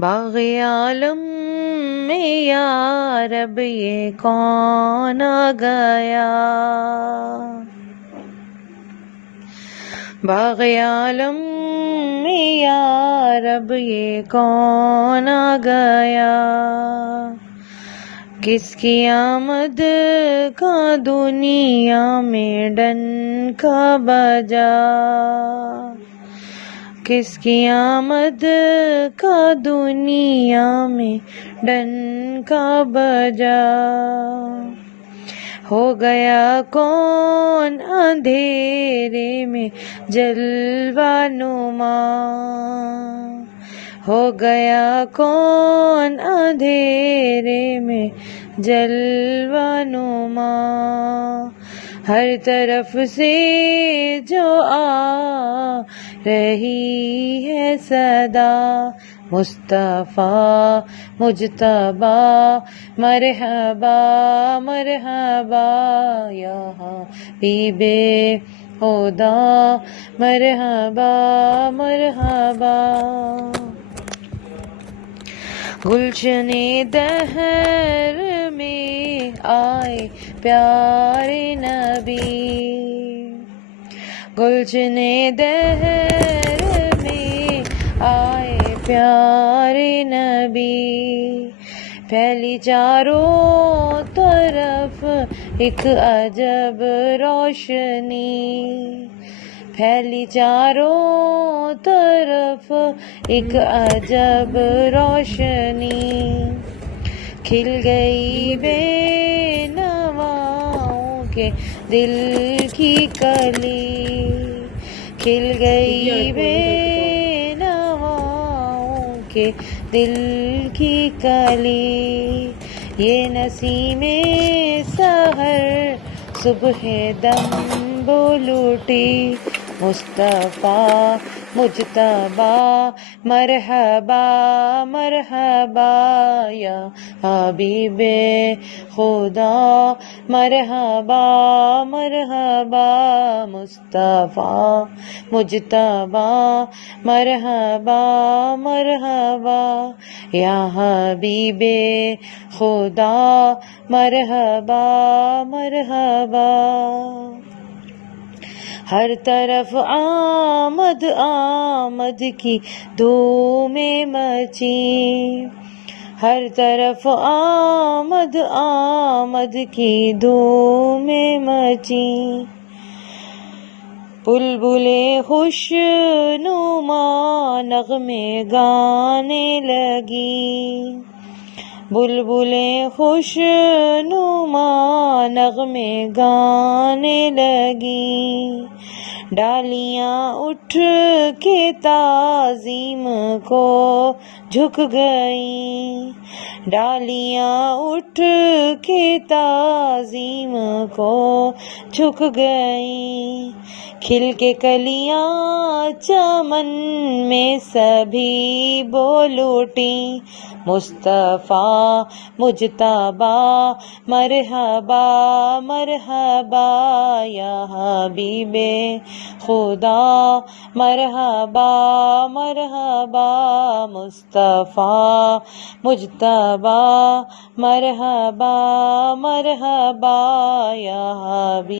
باغ عالم میں یا رب یہ کون آ گیا، باغ عالم میں یا رب یہ کون آ گیا، کس کی آمد کا دنیا میں ڈنکا بجا، کس کی آمد کا دنیا میں ڈنکا بجا، ہو گیا کون اندھیرے میں جلوہ نما، ہو گیا کون اندھیرے میں جلوہ نما، ہر طرف سے جو آ رہی ہے صدا، مصطفیٰ مجتبیٰ مرحبا مرحبا یا حبیب خدا مرحبا مرحبا، گلشن دہر میں آئے پیارے نبی، گلشن دہر میں آئے پیارے نبی، پھیلی چاروں طرف ایک عجب روشنی، پھیلی چاروں طرف ایک عجب روشنی، کھل گئی بے نواؤں کے دل کی کلی، کھل گئی بے نواؤں کے دل کی کلی، یہ نسیم سحر صبح دم بول اٹھی، مصطفیٰ مجتبیٰ مرحبا مرحبا یا حبیب خدا مرحبا مرحبا، مصطفیٰ مجتبیٰ مرحبا مرحبا یا حبیب خدا مرحبا مرحبا، ہر طرف آمد آمد کی دھومیں مچی، ہر طرف آمد آمد کی دھومیں مچی، بلبلیں خوش نما نغمے گانے لگی، بلبلیں خوش نما نغمے گانے لگی، ڈالیاں اٹھ کے تعظیم کو جھک گئیں، ڈالیاں اٹھ کے تعظیم کو جھک گئیں، کھل کے کلیاں چمن میں سبھی بول اٹھیں، مصطفیٰ مجتبیٰ مرحبا مرحبا یا حبیب خدا مرحبا مرحبا، مصطفیٰ مجتبیٰ مرحبا مرحبا یا حبیب